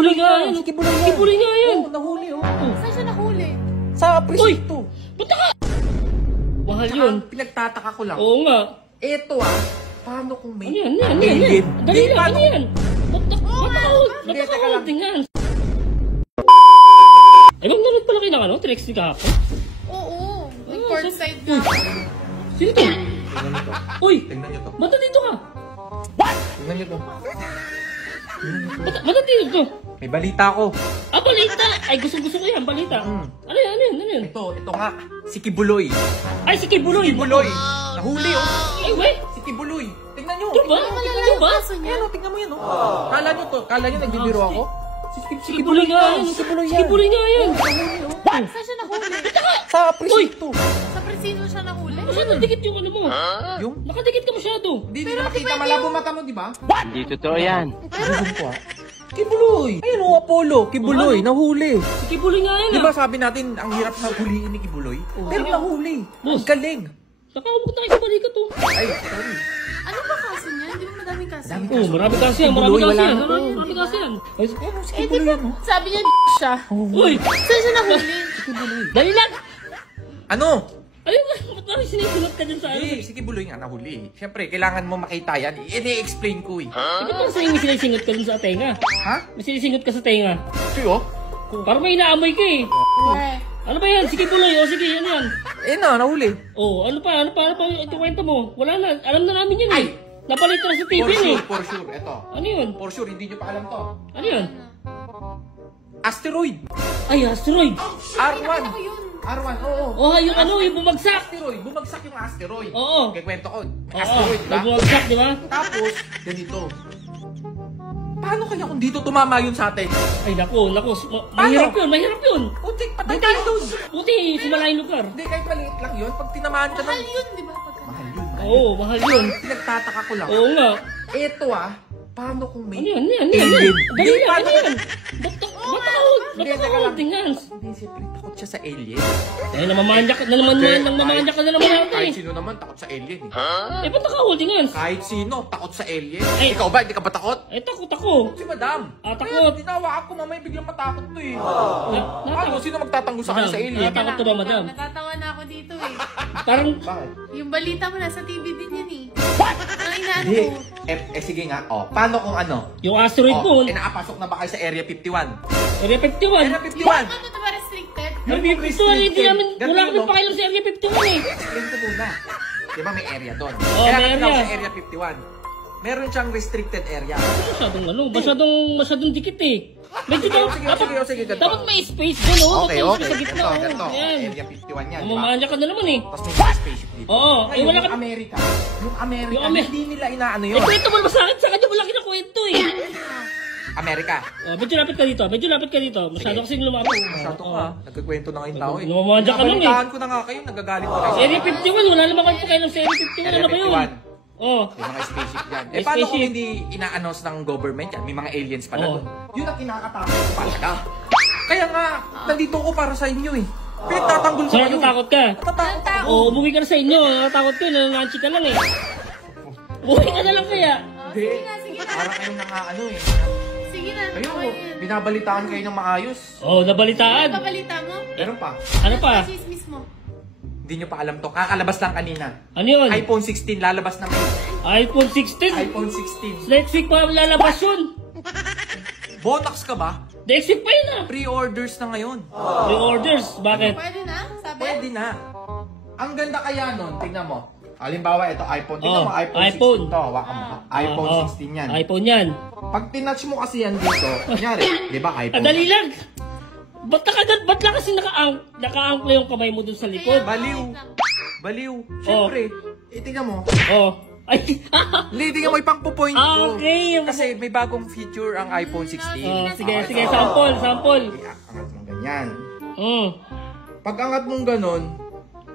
Sikibuli nga yan. Sikibuli nga yan. Oo, nahuli oh. Saan siya nahuli? Sa presinto. Punta ka! Mahal yun. Pinagtataka ko lang. Oo nga. Eto paano kung may Ano yan? Dali lang, ano yan? Matakaholdingan. Ay, bang nanood pala kayo ng ano? Trix ni kahapon? Oo. May courtside nga. Sino to? Tingnan nyo to. Uy! Tingnan nyo to. Ba't dito ka? Tingnan nyo to. Ba't dito to? May balita ako. Ah, balita! Ay, gusto ko yan, balita. Ano yan? Ito nga. Si Kibuloy. Ay, si Kibuloy! Kibuloy. Nahuli oh. Ay, wey! Si Kibuloy. Tingnan nyo. Diba? Diba? Ayan oh, tingnan mo yan oh. Kala nyo nagbibiro ako? Si Kibuloy nga yan. Si Kibuloy nga yan. Saan siya nahuli? Sa presinto. Sa presino siya nahuli? Masyado dikit yung ano mo. Yung? Nakadikit ka masyado. Hindi na makita. Malabo mata mo, di ba? Hindi totoo yan. Zoom ko Kibuloy. Ayun oh, Apollo. Kibuloy. Nahuli. Si Kibuloy nga yan. Di ba sabi natin, ang hirap na huliin ni Kibuloy? Pero nahuli. Ang galing. Nakakabog tayo sa balikat to. Ay, sorry. Ano ba kaso niya? Di ba madaming kaso? Oo, marami kasi yan. Marami kasi yan. Ay, si Eh, di Kibuloy ba yan oh. sabi niya siya? Uy! Saan siya nahuli? Dali lang! Ano? Ayun nga, ba't parang sinisunod ka dyan sa ano? Si Kibuloy nga nahuli. Siyempre, kailangan mo makita yan. I-explain ko eh. Ba't parang sa'yo may sinisingot ka dun sa tenga? Ha? May sinisingot ka sa tenga. Siyo? Parang may inaamoy ka eh. Ano ba yan? Sige Buloy. O sige, ano yan? Eh na, nahuli. Oh, ano pa ito kwento mo? Wala na. Alam na namin yan eh. Ay! Napalit na sa TV yan eh. For sure. Ito. Ano yun? For sure, hindi nyo pa alam to. Ano yun? Asteroid. Ay, asteroid. R1. R1, oo. Oh, yung ano, yung bumagsak. Asteroid. Bumagsak yung asteroid. Oo. Kaya kwento ko. Oo, Asteroid, may ba? bumagsak, di ba? Tapos, ganito. Paano kaya kung dito tumama yun sa atin? Ay, naku. Mahirap yun. Putik, patay tayo doon. Buti, sumalain lugar. Hindi, kahit maliit lang yun. Pag tinamaan ka Mahal ng... yun, di ba? Mahal yun. Oo, mahal yun. Pinagtataka ko lang. Oo nga. Ito paano kung may... Ano yan? Alien. Dali lang, paano ano yan? Ba't ako holdingan? Hindi, siyempre takot siya sa alien. Eh, namamanyak ka na naman natin Kahit eh. sino naman takot sa alien eh. Eh, ba't naka-holdingan? Kahit sino takot sa alien. Ay. Ikaw ba? Hindi ka ba takot? Eh, takot ako. Si madam. Takot. Tinawaan ko mamaya biglang matakot to eh. Paano? Natakot. Sino magtatanggol sa kanya sa alien? Natakot ka ba, madam? Natatawa na ako dito eh. Parang, Bakit? Yung balita mo nasa TV din yan eh. Ang inaano Hindi. ko. Sige nga. Paano kung ano? yung asteroid po. Nakapasok na ba kayo sa Area 51? Area 51. Area 51! Ano ito ba restricted? Area 51, hindi namin, wala kami pakialam sa Area 51 eh. Explain ko muna. Di ba may area doon? Oo, Kaya may tinawag area. sa Area 51. Meron siyang restricted area. Masyadong dikit eh. Medyo Sige. dapat may space doon, oh. Okay. Sa gitna, oh. Ganito. Yan. Area 51 yan, di ba? Mamanya ka na naman eh. Tapos may spaceship dito. Oo. Eh, wala ka. Yung Amerika, Yung hindi nila inaano Eh, yun. kwento mo ba sa akin? Sa kanya wala kinakwento eh. Amerika. Oh, medyo lapit ka dito. Masyado kasing lumapit. Masyado ka. Nagkikwento na kayong tao eh. Namamadya ka lang eh. Nabalitaan ko na nga kayo, nagagalit na kayo. Area 51, wala naman kayo pakialam sa Area 51. Ano ba yun? Oh. May mga spaceship yan. May Paano kung spaceship. hindi ina-announce ng government yan? May mga aliens pala Oo. doon. Yun ang kinakatakot ko talaga. Kaya nga, nandito ko para sa inyo eh. Pinagtatanggol ko Saan kayo. natatakot ka? Natatakot ako. Oo, umuwi ka na sa inyo. Natatakot ka, nananchi ka lang eh. Umuwi ka na lang kaya. Hindi. Sige na. Parang kayong nakaano eh. Sige na. Kayo, okay yan. binabalitaan kayo ng maayos. Oh, nabalitaan. Pabalita mo? Meron pa. Ano pa? Chismis mo. Hindi nyo pa alam to. Kakalabas lang kanina. Ano yun? iPhone 16 lalabas na ngayon. iPhone 16? iPhone 16. Next week pa lalabas yun. Botox ka ba? Next week pa yun ah. Pre-orders na ngayon. Pre-orders. Bakit? Pwede na? Sabi? Pwede na. Ang ganda kaya nun, tingnan mo. Halimbawa, ito iPhone. Tingnan mo, iPhone 16 iPhone. to. Hawakan mo. iPhone Oo. 16 yan. iPhone yan. Pag tinouch mo kasi yan dito, kunyari, di ba iPhone? Dali lang. Ba't lang kasi naka-ankle yung kamay mo dun sa likod? Baliw. Baliw. Siyempre, tingnan mo. Oh. Ay, Hindi, tingnan mo, ipang-point ko. okay. Kasi may bagong feature ang iPhone 16. Oh, sige, Okay, sige. ito. Sample. Angat mo ganyan. Pag angat mong ganon,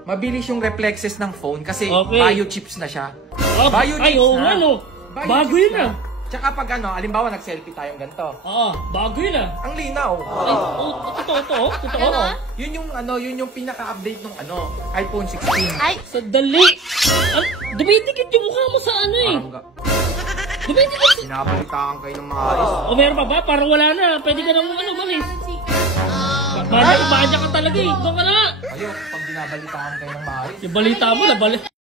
mabilis yung reflexes ng phone kasi Okay. biochips na siya. Oh, Biochips ay, oo na. nga no. Biochips Bago yun na. ah. Tsaka pag halimbawa nag-selfie tayong ganito. Oo, bago yun ah. Ang linaw. Ay, totoo. Ano? Yun yung pinaka-update ng iPhone 16. Ay! Sadali. Dumidikit yung mukha mo sa ano eh. Parang Di ba hindi kasi? Pinabalitaan kayo ng maayos. O meron pa ba? Parang wala na. Pwede ka nang malis. Baka ka talaga eh. Doon ka na. Kayo, pag binabalitaan kayo ng maayos. Yung balita mo na